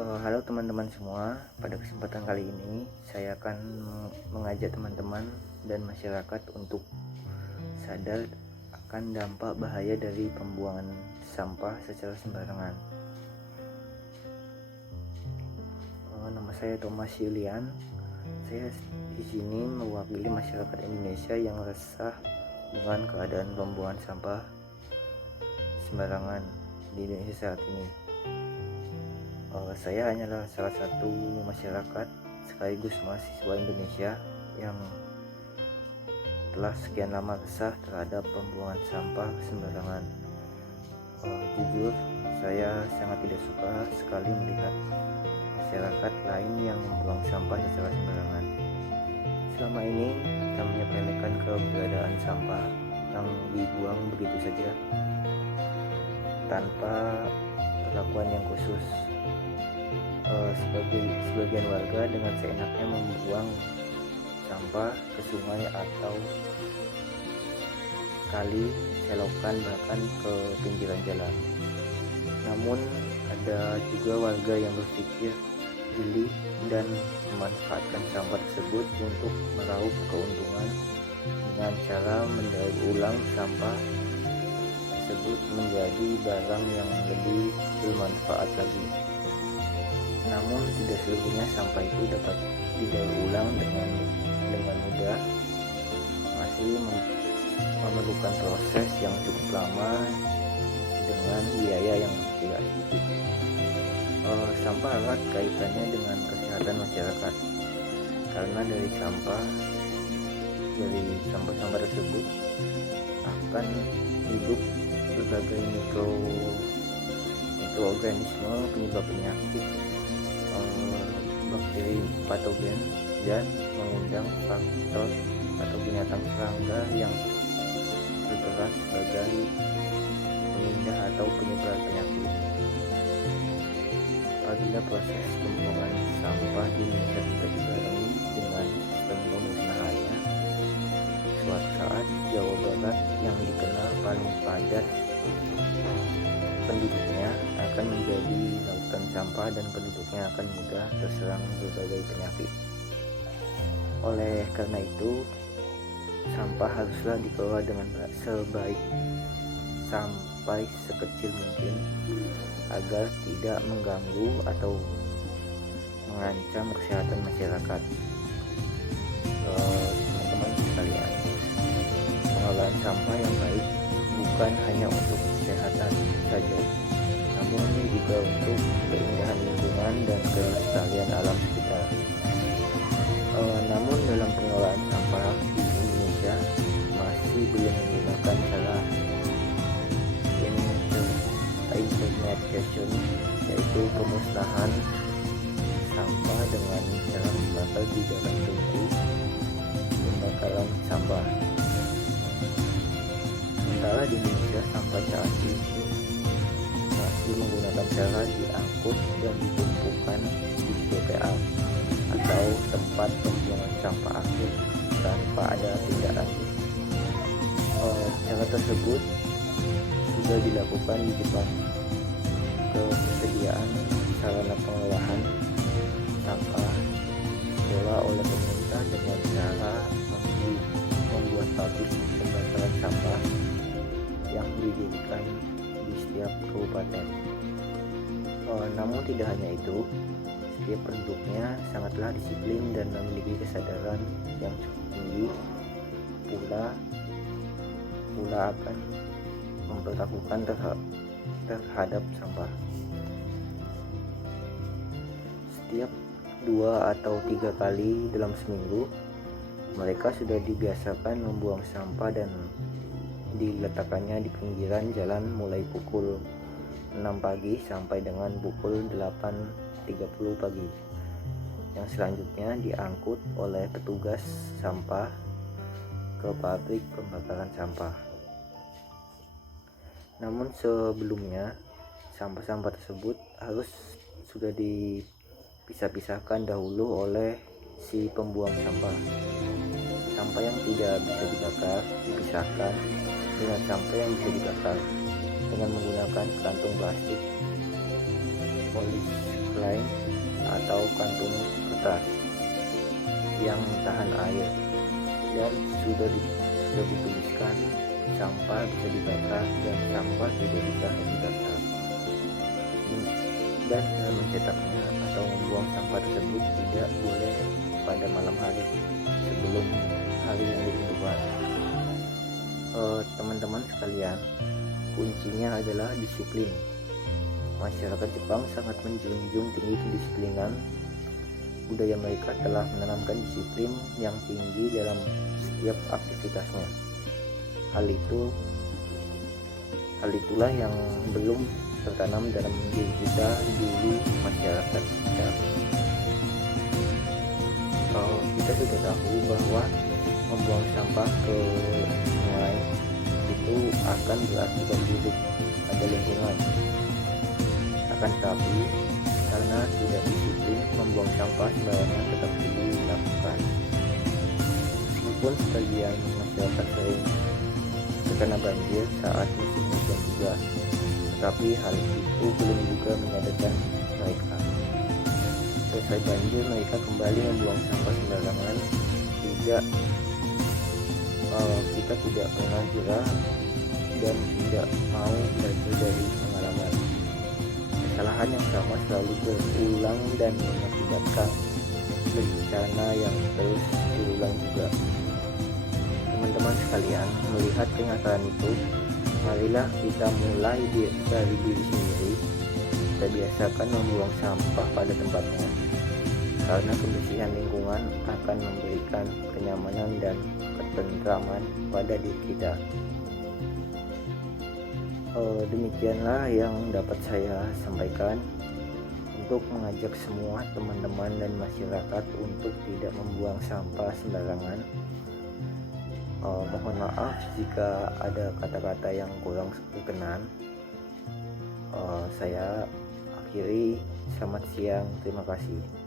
Halo teman-teman semua, pada kesempatan kali ini saya akan mengajak teman-teman dan masyarakat untuk sadar akan dampak bahaya dari pembuangan sampah secara sembarangan. Nama saya Thomas Yulian. Saya di sini mewakili masyarakat Indonesia yang resah dengan keadaan pembuangan sampah sembarangan di Indonesia saat ini. Saya hanyalah salah satu masyarakat sekaligus mahasiswa Indonesia yang telah sekian lama resah terhadap pembuangan sampah sembarangan. Jujur, saya sangat tidak suka sekali melihat masyarakat lain yang membuang sampah secara sembarangan. Selama ini kita menyepelekan keberadaan sampah yang dibuang begitu saja tanpa perlakuan yang khusus. Sebagian warga dengan seenaknya membuang sampah ke sungai atau kali, selokan, bahkan ke pinggiran jalan. Namun ada juga warga yang berpikir jeli dan memanfaatkan sampah tersebut untuk meraup keuntungan dengan cara mendaur ulang sampah tersebut menjadi barang yang lebih bermanfaat lagi. Namun tidak seluruhnya sampah itu dapat didaur ulang dengan mudah, masih memerlukan proses yang cukup lama dengan biaya yang tidak sedikit. Sampah erat kaitannya dengan kesehatan masyarakat, karena dari sampah-sampah tersebut akan hidup berbagai mikroorganisme penyebab penyakit, bakteri patogen, dan mengundang faktor atau binatang serangga yang berperan sebagai pengindah atau penyebar penyakit. Apabila proses pembuangan sampah di Indonesia tidak dibarengi dengan sistem pemusnahannya, suatu saat Jawa Barat yang dikenal paling padat penduduknya akan menjadi lautan sampah dan penduduknya akan mudah terserang berbagai penyakit. Oleh karena itu, sampah haruslah dikelola dengan sebaik sampai sekecil mungkin agar tidak mengganggu atau mengancam kesehatan masyarakat. Teman-teman sekalian, pengelolaan sampah yang baik bukan hanya untuk kesehatan saja, namun juga untuk keindahan lingkungan dan kelestarian alam sekitar. Namun dalam pengelolaan sampah di Indonesia masih belum menggunakan cara intermediation, yaitu pemusnahan sampah dengan cara membakar di dalam tungku pembakaran sampah. Sementara di Indonesia sampai saat ini masih menggunakan cara diangkut dan ditumpukan di TPA atau tempat pembuangan sampah akhir tanpa ada tindak lanjut. Cara tersebut sudah dilakukan di Jepang. Ketersediaan sarana pengolahan sampah dikelola oleh pemerintah dengan cara membuat pabrik pembakaran sampah yang didirikan di setiap kabupaten. Namun tidak hanya itu, setiap penduduknya sangatlah disiplin dan memiliki kesadaran yang cukup tinggi pula akan memperlakukan terhadap sampah. Setiap 2 atau 3 kali dalam seminggu, mereka sudah dibiasakan membuang sampah dan diletakkannya di pinggiran jalan mulai pukul 6 pagi sampai dengan pukul 8.30 pagi, yang selanjutnya diangkut oleh petugas sampah ke pabrik pembakaran sampah. Namun sebelumnya, sampah-sampah tersebut harus sudah dipisah-pisahkan dahulu oleh si pembuang sampah. Sampah yang tidak bisa dibakar dipisahkan dengan sampah yang bisa dibakar dengan menggunakan kantung plastik lain atau kantung kertas yang tahan air, dan sudah dituliskan sampah bisa dibakar dan sampah tidak bisa dibakar. Dan mencetaknya atau membuang sampah tersebut tidak boleh pada malam hari sebelum hari yang ditentukan. Teman-teman sekalian, kuncinya adalah disiplin. Masyarakat Jepang sangat menjunjung tinggi kedisiplinan. Budaya mereka telah menanamkan disiplin yang tinggi dalam setiap aktivitasnya. Hal itulah yang belum tertanam dalam diri kita dulu masyarakat kita. Kita sudah tahu bahwa membuang sampah ke sungai itu akan berakibat buruk pada lingkungan. Akan tetapi karena tidak disiplin, membuang sampah sembarangan tetap dilakukan. Meskipun sebagian masyarakat sering terkena banjir saat musim hujan juga, tetapi hal itu belum juga menyadarkan mereka. Selesai banjir, mereka kembali membuang sampah sembarangan. Kita tidak pernah jerah dan tidak mau belajar dari pengalaman. Kesalahan yang sama selalu berulang dan mengakibatkan bencana yang terus berulang juga. Teman-teman sekalian, melihat kenyataan itu, marilah kita mulai dari diri sendiri. Kita biasakan membuang sampah pada tempatnya, karena kebersihan lingkungan akan memberikan kenyamanan dan ketentraman pada diri kita. Demikianlah yang dapat saya sampaikan untuk mengajak semua teman-teman dan masyarakat untuk tidak membuang sampah sembarangan. Mohon maaf jika ada kata-kata yang kurang berkenan. Saya akhiri, selamat siang, terima kasih.